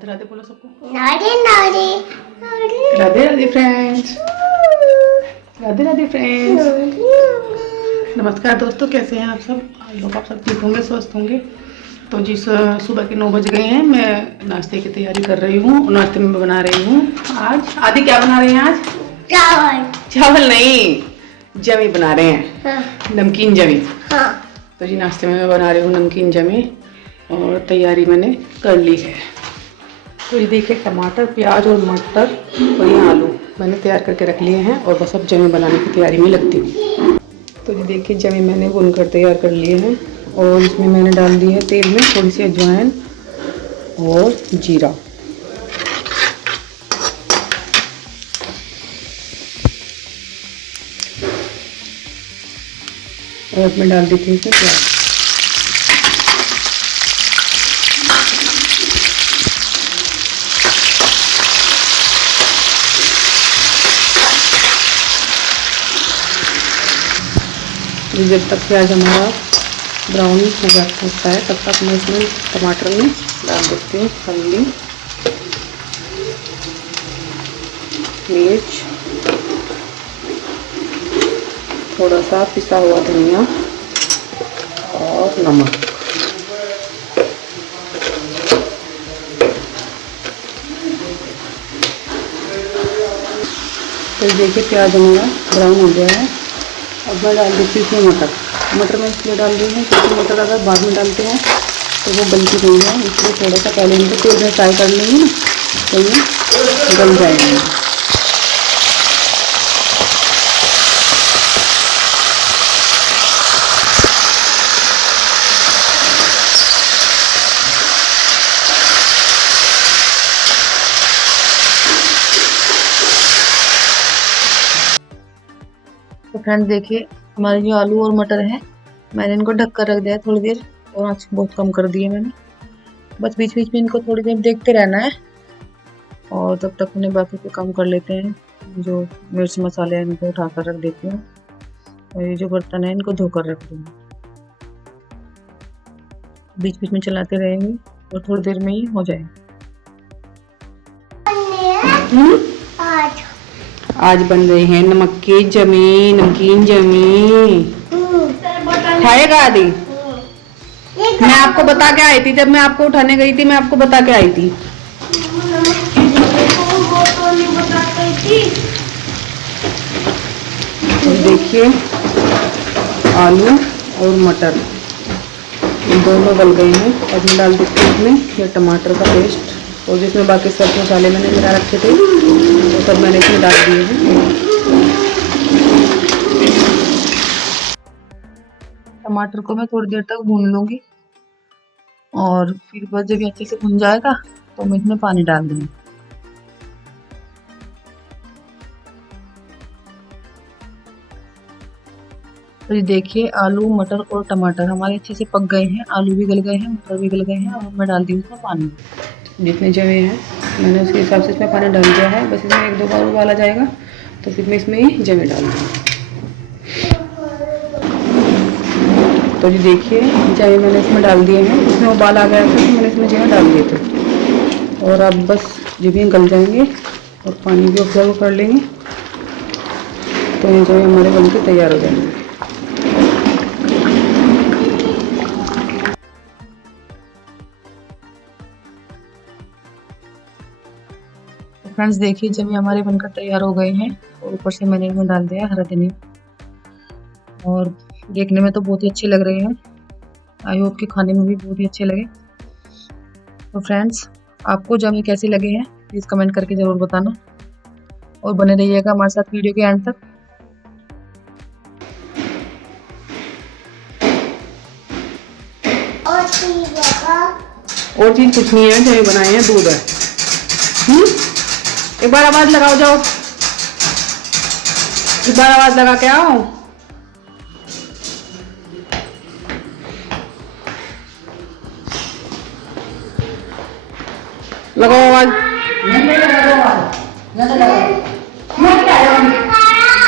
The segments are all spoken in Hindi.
राधे बोलो सबको। राधे राधे राधे राधे फ्रेंड्स। राधे राधे फ्रेंड्स। नमस्कार दोस्तों, कैसे हैं आप सब? आई होप आप सब ठीक होंगे, स्वस्थ होंगे। तो जी सुबह के 9 बज गए हैं। मैं नाश्ते की तैयारी कर रही हूँ। नाश्ते में बना रही हूँ आज। आदि क्या बना रहे हैं आज? चावल। चावल नहीं, जमी बना रहे हैं। हाँ। नमकीन जमी। हाँ। तो जी नाश्ते में मैं बना रही हूँ नमकीन जमी और तैयारी मैंने कर ली है। तो ये देखिए, टमाटर, प्याज और मटर और ये आलू मैंने तैयार करके रख लिए हैं और बस अब जमी बनाने की तैयारी में लगती हूँ। तो ये देखिए, जमी मैंने भूनकर तैयार कर लिए हैं और इसमें मैंने डाल दी है तेल में थोड़ी सी अजवाइन और जीरा। और मैं डाल देती हूँ इसमें प्याज। जब तक प्याज हमारा ब्राउन हो जाता है तब तक मैं इसमें टमाटर में डाल देती हूँ हल्दी, मिर्च, थोड़ा सा पिसा हुआ धनिया और नमक। तो देखिए, प्याज हमारा ब्राउन हो गया है। अब मैं डाल देती हूँ इसमें मटर मैं इसलिए डाल रही हूँ क्योंकि मटर अगर बाद में डालते हैं तो वो गलती नहीं है, इसलिए थोड़ा सा पहले इनको तेल में फ्राई कर लेंगे ना तो ये गल जाएंगे। तो फ्रेंड्स देखिए, हमारे जो आलू और मटर है मैंने इनको ढक कर रख दिया है थोड़ी देर और आँच बहुत कम कर दी है मैंने। बस बीच बीच में इनको थोड़ी देर देखते रहना है और तब तक उन्हें बाकी के काम कर लेते हैं। जो मिर्च मसाले हैं इनको उठा कर रख देती हूँ और ये जो बर्तन है इनको धोकर रख दूँगी। बीच बीच में चलाते रहेंगे और थोड़ी देर में ही हो जाएगा। आज बन रही है नमकीन जमी। खाएगा आदि? मैं आपको बता के आई थी, जब मैं आपको उठाने गई थी मैं आपको बता के आई थी। देखिए, आलू और मटर दोनों गल गए हैं। अब मैं डाल देती हूँ इसमें ये टमाटर का पेस्ट और जिसमें बाकी सब मसाले मैंने मिला रखे थे वो सब मैंने इसमें डाल दिए हैं। टमाटर को मैं थोड़ी देर तक भून लूँगी और फिर बस जब अच्छे से भुन जाएगा तो मैं इसमें पानी डाल दूँगी। तो ये देखिए, आलू, मटर और टमाटर हमारे अच्छे से पक गए हैं। आलू भी गल गए हैं, मटर भी गल गए हैं और मैं डाल दी इसमें पानी। जितने जमे हैं मैंने उसके हिसाब से इसमें पानी डाल दिया है। बस इसमें एक दो बार उबाला जाएगा तो फिर मैं इसमें ही जमे डाल दूँगी। तो ये देखिए, जमे मैंने इसमें डाल दिए हैं। इसमें उबाल आ गया था तो मैंने इसमें जमे डाल दिए थे और अब बस जब ये गल जाएंगे और पानी भी ऑब्जर्व कर लेंगे तो ये जमे हमारे बनके तैयार हो जाएंगे। फ्रेंड्स देखिए, जब ये हमारे बनकर तैयार हो गए हैं और ऊपर से मैंने इसमें डाल दिया हरा धनिया और देखने में तो बहुत ही अच्छे लग रहे हैं। आई होप कि खाने में भी बहुत ही अच्छे लगे। तो फ्रेंड्स, आपको जमी कैसे लगे हैं प्लीज़ कमेंट करके ज़रूर बताना और बने रहिएगा हमारे साथ वीडियो के एंड तक। और चीज़ कुछ नहीं है, जमी बनाए हैं, दूध है। एक बार आवाज लगाओ, जाओ एक बार आवाज लगा के आओ। लगाओ आवाज।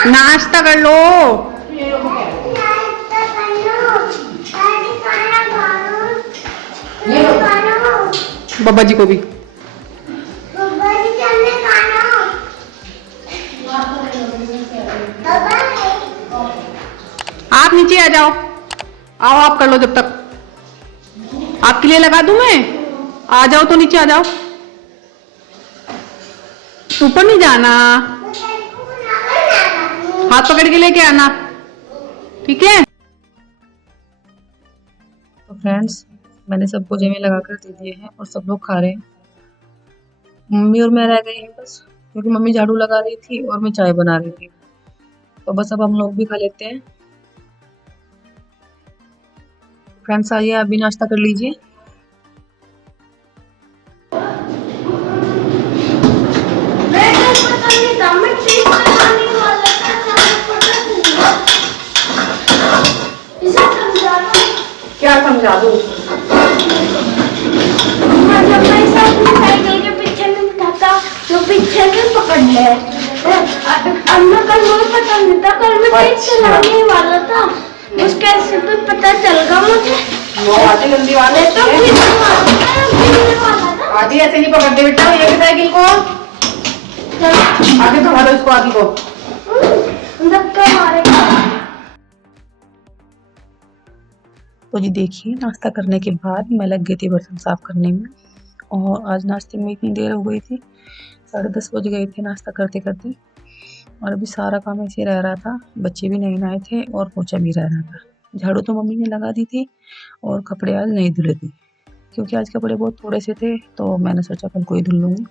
नाश्ता कर लो। बाबा जी को भी आप नीचे आ जाओ, आओ आप कर लो जब तक, आपके लिए लगा दूं मैं। आ जाओ तो नीचे आ जाओ, ऊपर नहीं जाना, हाथ पकड़ के लेके आना, ठीक है। तो फ्रेंड्स, मैंने सबको जमे लगा कर दे दिए हैं और सब लोग खा रहे हैं। मम्मी और मैं रह गए हैं बस, क्योंकि मम्मी झाड़ू लगा रही थी और मैं चाय बना रही थी। तो बस अब हम लोग भी खा लेते हैं। फ्रेंड्स आइए, आप भी नाश्ता कर लीजिए। क्या समझा दूँ? साइकिल के पीछे में बिठाता तो पीछे से पकड़ ले। अन्ना कल मुझे पता नहीं था, कल मैं तेज चलाने वाला था, उस कैसे पे पता चल गया मुझे। आधी गंदी बात है, तो गिरने वाला था। आधी ऐसे नहीं पकड़ते बेटा, ये साइकिल को आगे तो मारो, इसको आधी को धक्का मारेगा। तो जी देखिए, नाश्ता करने के बाद मैं लग गई थी बर्तन साफ करने में। और आज नाश्ते में इतनी देर हो गई थी, 10:30 बज गए थे नाश्ता करते करते। और अभी सारा काम ऐसे रह रहा था, बच्चे भी नहीं नहाए थे और पोछा भी रह रहा था। झाड़ू तो मम्मी ने लगा दी थी और कपड़े आज नहीं धुले थे, क्योंकि आज कपड़े बहुत थोड़े से थे, तो मैंने सोचा कल को ही धुल लूँगी।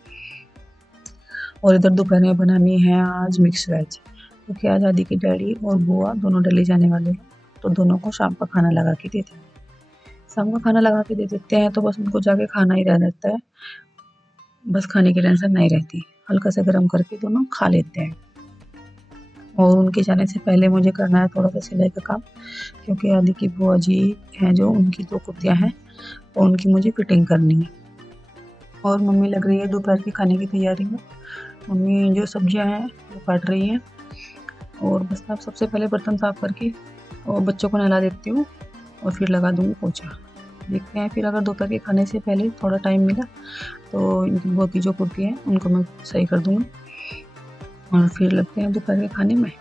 और इधर दोपहर में बनानी है आज मिक्स वेज, क्योंकि आज आदि की डैडी और बुआ दोनों दिल्ली जाने वाले हैं, तो दोनों को शाम का खाना लगा के देते हैं। शाम का खाना लगा के दे देते हैं तो बस उनको जाके खाना ही रह जाता है, बस खाने की टेंशन नहीं रहती, हल्का सा गर्म करके दोनों खा लेते हैं। और उनके जाने से पहले मुझे करना है थोड़ा सा सिलाई का काम, क्योंकि आदि की बुआ जी हैं जो, उनकी 2 कुर्तियाँ हैं, तो उनकी मुझे फिटिंग करनी है। और मम्मी लग रही है दोपहर के खाने की तैयारी में। मम्मी जो सब्जियां हैं वो काट रही हैं, और बस अब सबसे पहले बर्तन साफ करके और बच्चों को नहला देती हूँ और फिर लगा दूँगी पोछा। देखते हैं फिर अगर दोपहर के खाने से पहले थोड़ा टाइम मिला तो इनकी बुआ की जो कुर्ती हैं उनको मैं सही कर दूँगी, और फिर लगते हैं दोपहर के खाने में।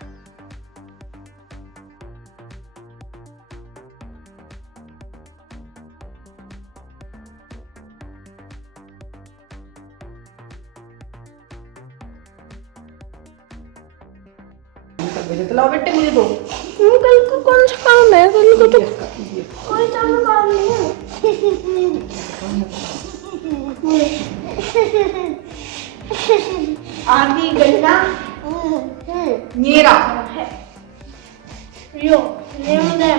चलाओ बेटे, मुझे दो। कल को कौन सा काम है? कल को तो कोई काम नहीं है। आदि गंगा मेरा यो ये मुझे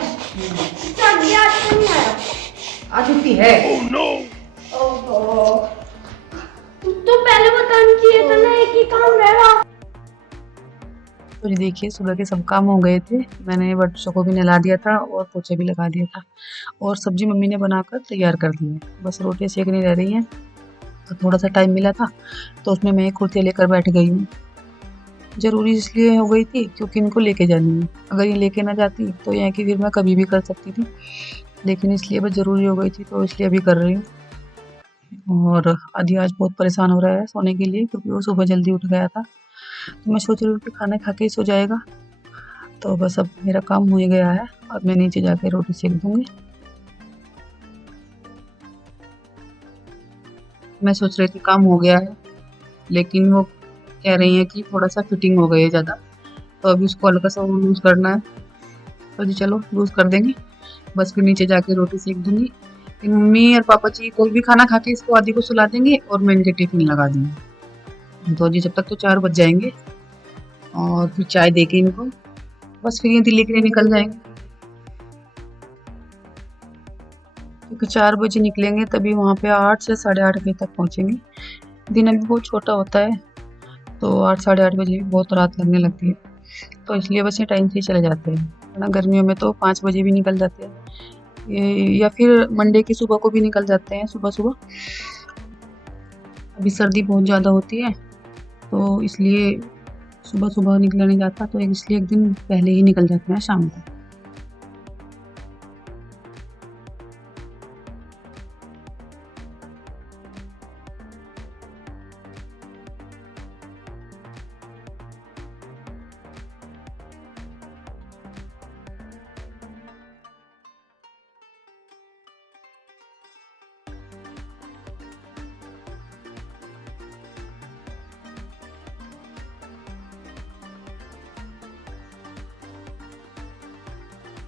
छुट्टी है। ओहो, तो पहले बताना चाहिए था ना, एक ही काम रह रहा। तो ये देखिए, सुबह के सब काम हो गए थे, मैंने बच्चों को भी नहला दिया था और पोछे भी लगा दिया था, और सब्जी मम्मी ने बनाकर तैयार कर दी है, बस रोटियां सेकनी रह रही हैं। तो थोड़ा सा टाइम मिला था तो उसमें मैं कुर्ती लेकर बैठ गई हूँ। ज़रूरी इसलिए हो गई थी क्योंकि इनको लेके जानी है, अगर ये लेके ना जाती तो यहाँ की फिर मैं कभी भी कर सकती थी, लेकिन इसलिए बस ज़रूरी हो गई थी तो इसलिए अभी कर रही हूँ। और आदि आज बहुत परेशान हो रहा है सोने के लिए, क्योंकि वो सुबह जल्दी उठ गया था, तो मैं सोच रही हूँ कि खाना खा के ही सो जाएगा। तो बस अब मेरा काम हो ही गया है, अब मैं नीचे जाके रोटी सेक दूँगी। मैं सोच रही थी काम हो गया है, लेकिन वो कह रही हैं कि थोड़ा सा फिटिंग हो गई है ज़्यादा, तो अभी उसको हल्का सा वो लूज़ करना है। तो जी चलो लूज़ कर देंगे, बस फिर नीचे जाके रोटी सेक दूँगी। फिर मम्मी और पापा जी कोई भी खाना खा के इसको आदि को सुला देंगे और मैं इनके टिफिन लगा दूँगी। तो जी जब तक तो 4 बज जाएंगे, और फिर चाय दे के इनको बस फिर ये दिल्ली के लिए निकल जाएंगे, क्योंकि 4 बजे निकलेंगे तभी वहाँ पे 8 से 8:30 बजे तक पहुँचेंगे। दिन अभी बहुत छोटा होता है, तो 8 साढ़े 8 बजे भी बहुत रात लगने लगती है, तो इसलिए बस ये टाइम से ही चले जाते हैं, वरना गर्मियों में तो 5 बजे भी निकल जाते हैं, या फिर मंडे की सुबह को भी निकल जाते हैं सुबह सुबह। अभी सर्दी बहुत ज़्यादा होती है, तो इसलिए सुबह सुबह निकला नहीं जाता, तो इसलिए एक दिन पहले ही निकल जाते हैं शाम को।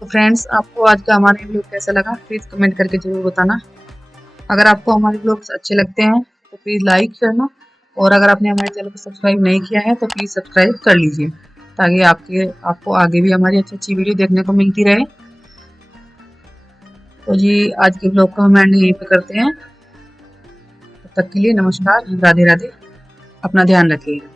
तो फ्रेंड्स, आपको आज का हमारा व्लॉग कैसा लगा प्लीज़ कमेंट करके ज़रूर बताना। अगर आपको हमारे व्लॉग्स अच्छे लगते हैं तो प्लीज़ लाइक करना, और अगर आपने हमारे चैनल को सब्सक्राइब नहीं किया है तो प्लीज़ सब्सक्राइब कर लीजिए, ताकि आपको आगे भी हमारी अच्छी अच्छी वीडियो देखने को मिलती रहे। तो जी आज के व्लॉग को हम एंड यहीं पे करते हैं। तब तक के लिए नमस्कार, राधे राधे, अपना ध्यान रखिएगा।